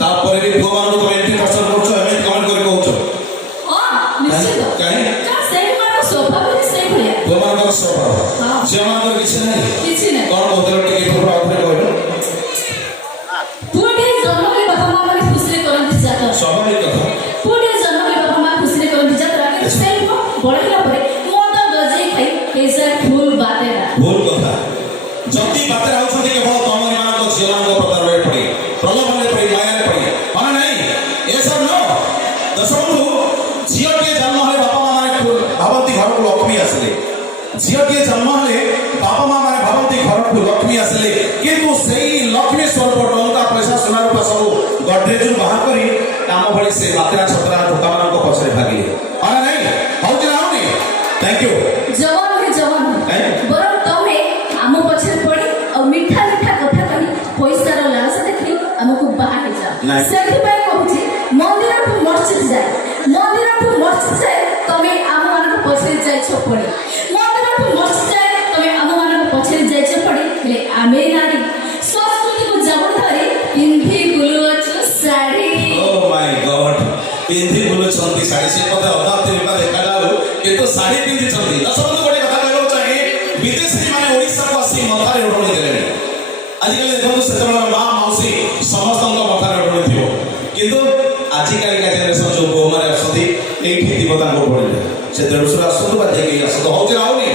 ତାପରେ ବି ପୁଅମାନଙ୍କୁ ତମେ ଏମିତି ଟର୍ଚର କରୁଛ, ଏମିତି କମେଣ୍ଟ କରି କହୁଛ। ପୁଅମାନଙ୍କର ସ୍ୱଭାବ, ଝିଅମାନଙ୍କର କିଛି ନାହିଁ। କଣ କହୁଥିଲ ଟିକେ ଆଉଥରେ କହିଲ? ସ୍ୱାଭାବିକ କଥା। ଭୁଲ କଥା। ଯଦି ବାତେରା ହଉଛନ୍ତି କେବଳ ତମରି ମାନଙ୍କ ଝିଅମାନଙ୍କ ପ୍ରତାରଣରେ ପଡି, ପ୍ରଲୋଭନରେ ପଡି, ମାୟାରେ ପଡି, ମାନେ ନାହିଁ ଏସବୁ ନ ଦଶବନ୍ଧୁ। ଝିଅଟିଏ ଜନ୍ମ ହେଲେ ବାପା ମା ମାନେ ଭାବନ୍ତି ଘରକୁ ଲକ୍ଷ୍ମୀ ଆସିଲେ। ଝିଅଟିଏ ଜନ୍ମ ହେଲେ ବାପା ମା ମାନେ ଭାବନ୍ତି ଘରକୁ ଲକ୍ଷ୍ମୀ ଆସିଲେ, କିନ୍ତୁ ସେଇ ଲକ୍ଷ୍ମୀ ସ୍ୱରୂପ ଟଙ୍କା ପଇସା ସୁନା ରୂପା ସବୁ ଗଡରେଜରୁ ବାହାର କରି କାମ ଭଳି ସେ ବାତେରା ଛତରା ଧୋକାମାନଙ୍କ ପଛରେ ଭାଗିଲେ। ମାନେ ନାହିଁ ହଉଛି ନା ହଉନି? Thank you. ମିଠା ମିଠା କଥା କହି ପଇସାର ଲାଳସ ଦେଖି ଆମକୁ ବାହା ହେଇଯାଅ। ସେଥିପାଇଁ କହୁଛି ମନ୍ଦିରଠୁ ମସଜିଦ ଯାଏ, ମନ୍ଦିରଠୁ ମସଜିଦ ଯାଏ ତମେ ଆମ ମାନଙ୍କ ପଛରେ ଯାଇଛ ପଡି, ମନ୍ଦିରଠୁ ମସଜିଦ ଯାଏ ତମେ ଆମ ମାନଙ୍କ ପଛରେ ଯାଇଛ ପଡି। ହେଲେ ଆମେ ନାରୀ ସଂସ୍କୃତିକୁ ଜବର ଧରି ପିନ୍ଧି ବୁଲୁଅଛୁ ଶାଢୀ। ଓ ମାଇ ଗଡ, ପିନ୍ଧି ବୁଲୁଛନ୍ତି ଶାଢୀ। ସେ କଥା ଅଧା ତିରିପା ଦେଖାଯାଉ, କିନ୍ତୁ ଶାଢୀ ପିନ୍ଧିଛନ୍ତି। ଦଶବନ୍ଧୁ ଗୋଟେ କଥା କହିବାକୁ ଚାହେଁ, ବିଦେଶୀ ମାନେ ଓଡ଼ିଶାକୁ ଆସି ମଥାରେ ଓଢଣି ଦେଲେଣି। ଆଜିକାଲି ଦେଖନ୍ତୁ ସେତେବେଳେ ମା ମାଉସୀ ସମସ୍ତଙ୍କ ମଥାରେ ଓଢଣି ଥିବ, କିନ୍ତୁ ଆଜିକାଲିକା ଜେନେରେସନ ଯୋଉ ବୋହୂମାନେ ଆସନ୍ତି ଏଇଠି ଥିବ ତାଙ୍କ ଓଢଣିରେ। ସେ ଦେଢଶୁର ଆସନ୍ତୁ ବା ଯେ କେହି ଆସନ୍ତୁ, ହଉଛି ନା ହଉନି?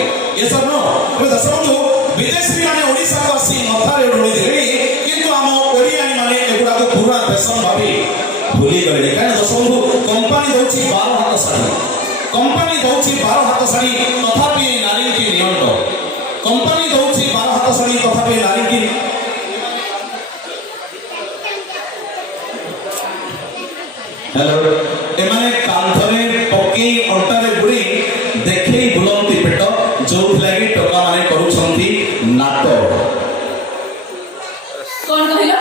ଏସବୁ ନୁହଁ। ଏବେ ଦଶବନ୍ଧୁ ବିଦେଶୀ ମାନେ ଓଡ଼ିଶାକୁ ଆସି ମଥାରେ ଓଢଣି ଦେଲେଣି, କିନ୍ତୁ ଆମ ଓଡ଼ିଆଣୀ ମାନେ ଏଗୁଡାକୁ ପୁରୁଣା ଫ୍ୟାସନ ଭାବି ଭୁଲି ଗଲେଣି। କାରଣ ଦଶବନ୍ଧୁ କମ୍ପାନୀ ଦଉଛି 12 ହାତ ଶାଢ଼ୀ, କମ୍ପାନୀ ଦଉଛି 12 ହାତ ଶାଢ଼ୀ, ତଥାପି ନାରୀଙ୍କି ନିଅଣ୍ଟ। କମ୍ପାନୀ ଦଉଛି 12 ହାତ ଶାଢ଼ୀ, ତଥାପି ନାରୀଙ୍କି हेलो एमाने कांथरे पकेई अंटारे बुड़ी देखई बुलंती पेट जो लागी टका माने करूछंती नाटक। कोन कहिलो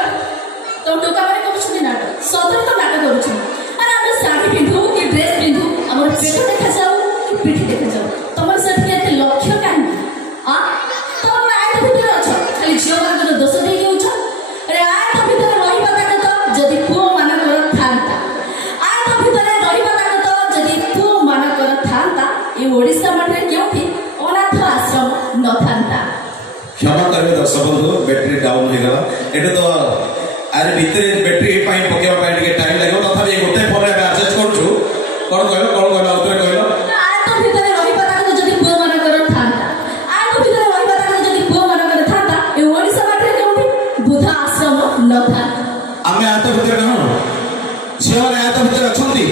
तो टका माने करूछंती नाटक? सदर तो नाटक करूछन। अरे हम साड़ी पिंधु कि ड्रेस पिंधु, हमर पेट देखा जाऊ कि पिठी देखा जाऊ, तमर साथी एते लक्ष्य काहे? आ तम आय तो भीतर अछ, खाली झियो मानकर दोष देई जाउछ। अरे आय तो भीतर रहिबा ताके तो जदी पुओ मानकर थांता, आय तो भीतर रहिबा ताके तो जदी पुओ मानकर थांता, ए ओडिसा माटे केउठी अनाथ आश्रम न थांता। क्षमा करबे दर्शकबंधु, बैटरी डाउन हो गला। एटे तो आरे भीतर बैटरी पाई पकेवा पाई टिके टाइम लागो, तथापि गोटे फोन रे एडजस्ट करछु। कोन कहलो उतरे कहलो? आय तो भीतर रहिबा ताके तो जदी पुओ मानकर थांता, आय तो भीतर रहिबा ताके तो जदी पुओ मानकर थांता, ए ओडिसा माटे केउठी बुद्ध आश्रम न थांता। आमे आतो भीतर न झियो माने आतो भीतर अछंती।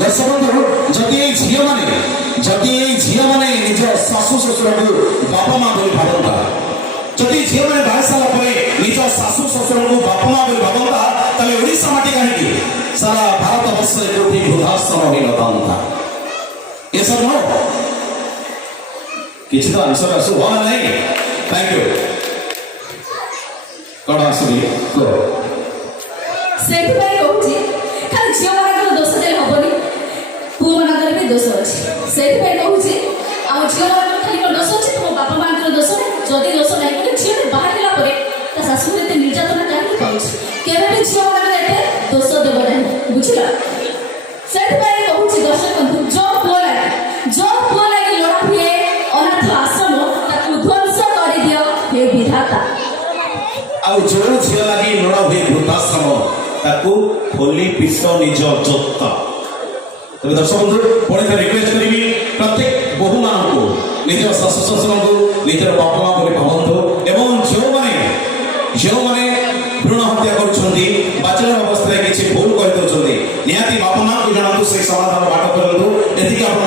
दर्शकबंधु जदी ए झियो माने निज सासु ससुरको बापा मां बोली भाबंता, जदि झियो माने बाहा साला परे निज सासु ससुरको बापा मां बोली भाबंता, तले ओडिसा माटी काहेकि सारा भारत वर्ष कोठी वृद्धाश्रम होई नथांता। ये सब नो किछि तो आंसर आसु हो नहीं। Thank you. कोन आसुबी को सेठी भाई कहूची खाली झियो मानकर दोष दे हबनी, पुओ मानकर भी दोष अछि। सेठी भाई कहूची आ झियो मानकर खाली को दोष अछि, तो बापा मानकर दोष नै। जदी दोष नै कि झियो बाहर गेला परे ता सासु एते निर्यातना काहे पाउछि? केबे भी झियो मानकर एते दोष देब नै, बुझिला? सेठी भाई कहूची दर्शक बंधु, जो पुओ लागी लड़ा हुए अनाथ आश्रम ताकू ध्वंस करि दियो हे विधाता। आ जो झियो लागी लोड़ा हुए वृद्धाश्रम ताकू खोली पिस निज जोत्ता। तबे दर्शक बंधु पुणी थे रिक्वेस्ट करी प्रत्येक बहु मानू निज शाशु शशुर को निजर बापा मां बोली भावतु, एवं जो माने भ्रूण हत्या करुछंती बैचलर अवस्था किसी भूल कर दउछंती, निहाती बापा मां को जणातु से समाधान बाट करंतु। एतिक आपण